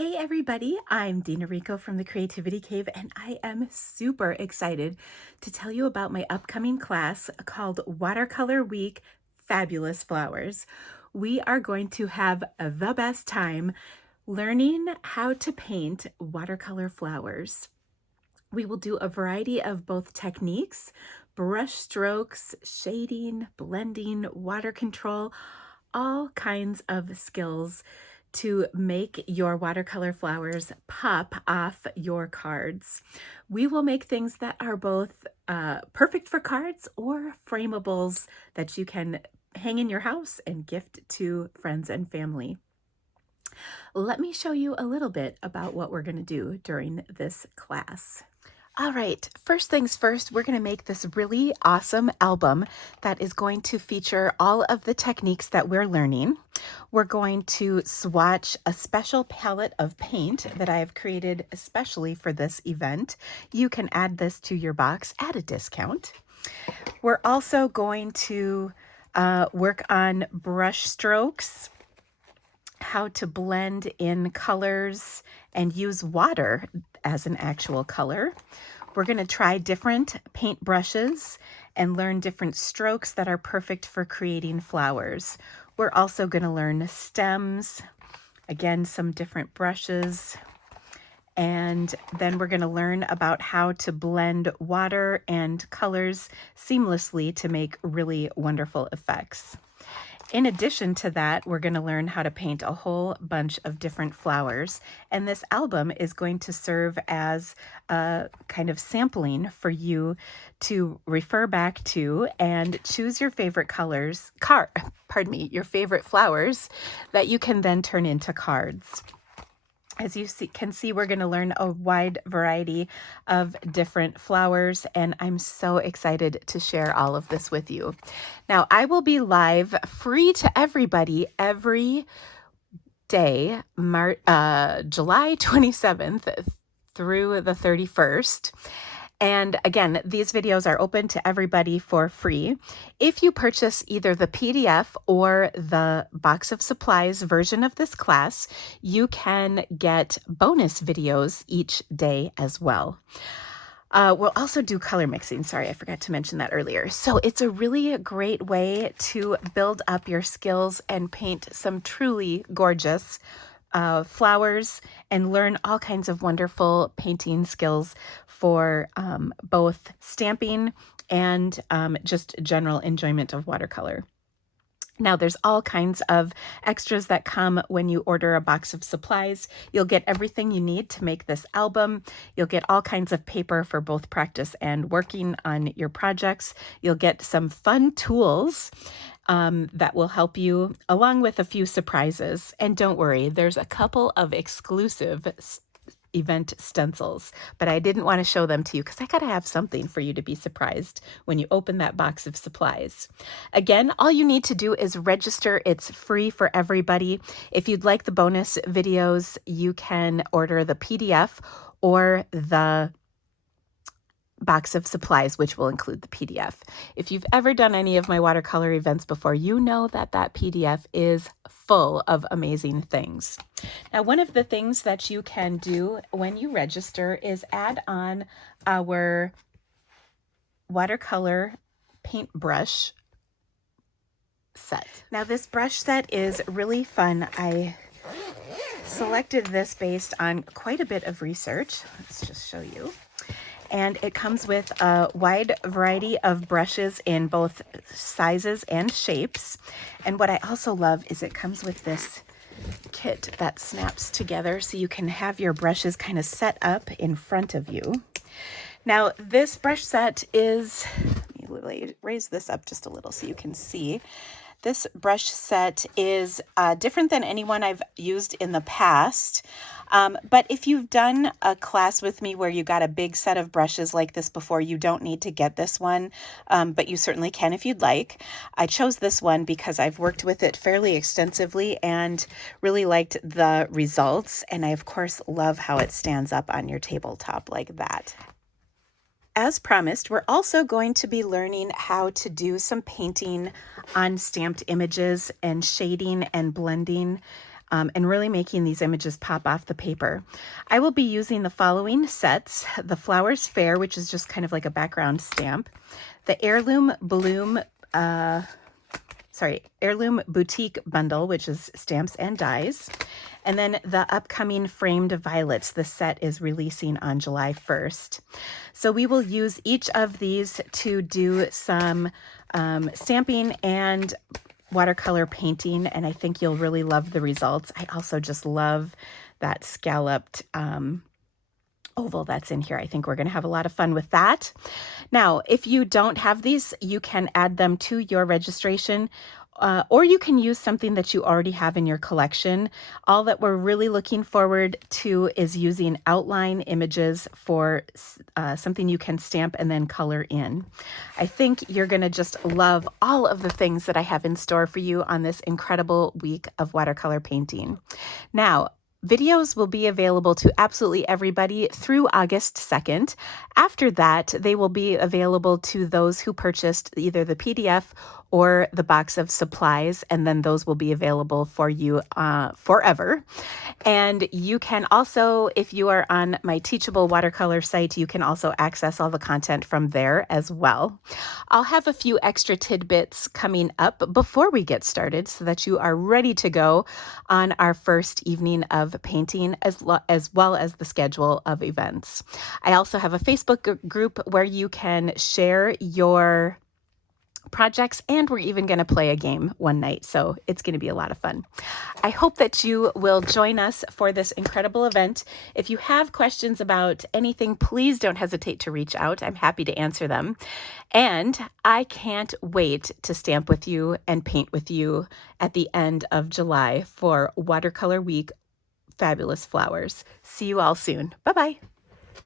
Hey everybody, I'm Dina Rico from the Creativity Cave, and I am super excited to tell you about my upcoming class called Watercolor Week Fabulous Flowers. We are going to have the best time learning how to paint watercolor flowers. We will do a variety of both techniques, brush strokes, shading, blending, water control, all kinds of skills to make your watercolor flowers pop off your cards. We will make things that are both perfect for cards or framables that you can hang in your house and gift to friends and family. Let me show you a little bit about what we're going to do during this class. All right, first things first, we're going to make this really awesome album that is going to feature all of the techniques that we're learning. We're going to swatch a special palette of paint that I have created especially for this event. You can add this to your box at a discount. We're also going to work on brush strokes, how to blend in colors and use water as an actual color. We're going to try different paint brushes and learn different strokes that are perfect for creating flowers. We're also going to learn stems, again, some different brushes, and then we're going to learn about how to blend water and colors seamlessly to make really wonderful effects. In addition to that, we're going to learn how to paint a whole bunch of different flowers, and this album is going to serve as a kind of sampling for you to refer back to and choose your favorite your favorite flowers that you can then turn into cards. As you can see, we're going to learn a wide variety of different flowers, and I'm so excited to share all of this with you. Now, I will be live free to everybody every day, July 27th through the 31st. And again, these videos are open to everybody for free. If you purchase either the PDF or the box of supplies version of this class, you can get bonus videos each day as well. We'll also do color mixing. Sorry, I forgot to mention that earlier. So it's a really great way to build up your skills and paint some truly gorgeous flowers and learn all kinds of wonderful painting skills for both stamping and just general enjoyment of watercolor. Now, there's all kinds of extras that come when you order a box of supplies. You'll get everything you need to make this album. You'll get all kinds of paper for both practice and working on your projects. You'll get some fun tools that will help you, along with a few surprises. And don't worry, there's a couple of exclusive event stencils, but I didn't want to show them to you because I got to have something for you to be surprised when you open that box of supplies. Again, all you need to do is register. It's free for everybody. If you'd like the bonus videos, you can order the PDF or the box of supplies, which will include the PDF. If you've ever done any of my watercolor events before, you know that that PDF is full of amazing things. Now, one of the things that you can do when you register is add on our watercolor paintbrush set. Now, this brush set is really fun. I selected this based on quite a bit of research. Let's just show you. And it comes with a wide variety of brushes in both sizes and shapes. And what I also love is it comes with this kit that snaps together so you can have your brushes kind of set up in front of you. Now, this brush set is, let me raise this up just a little so you can see. This brush set is different than any one I've used in the past. But if you've done a class with me where you got a big set of brushes like this before, you don't need to get this one, but you certainly can if you'd like. I chose this one because I've worked with it fairly extensively and really liked the results. And I, of course, love how it stands up on your tabletop like that. As promised, we're also going to be learning how to do some painting on stamped images and shading and blending and really making these images pop off the paper. I will be using the following sets: the Flowers Fair, which is just kind of like a background stamp, the Heirloom Boutique Bundle, which is stamps and dies, and then the upcoming Framed Violets. The set is releasing on July 1st. So we will use each of these to do some stamping and watercolor painting, and I think you'll really love the results. I also just love that scalloped oval that's in here. I think we're going to have a lot of fun with that. Now, if you don't have these, you can add them to your registration, or you can use something that you already have in your collection. All that we're really looking forward to is using outline images for something you can stamp and then color in. I think you're going to just love all of the things that I have in store for you on this incredible week of watercolor painting. Now, videos will be available to absolutely everybody through August 2nd. After that, they will be available to those who purchased either the PDF or the box of supplies, and then those will be available for you forever. And you can also, if you are on my Teachable Watercolor site, you can also access all the content from there as well. I'll have a few extra tidbits coming up before we get started so that you are ready to go on our first evening of painting, as well as the schedule of events. I also have a Facebook group where you can share your projects, and we're even going to play a game one night, so it's going to be a lot of fun. I hope that you will join us for this incredible event. If you have questions about anything, please don't hesitate to reach out. I'm happy to answer them. And I can't wait to stamp with you and paint with you at the end of July for Watercolor Week Fabulous Flowers. See you all soon. Bye-bye.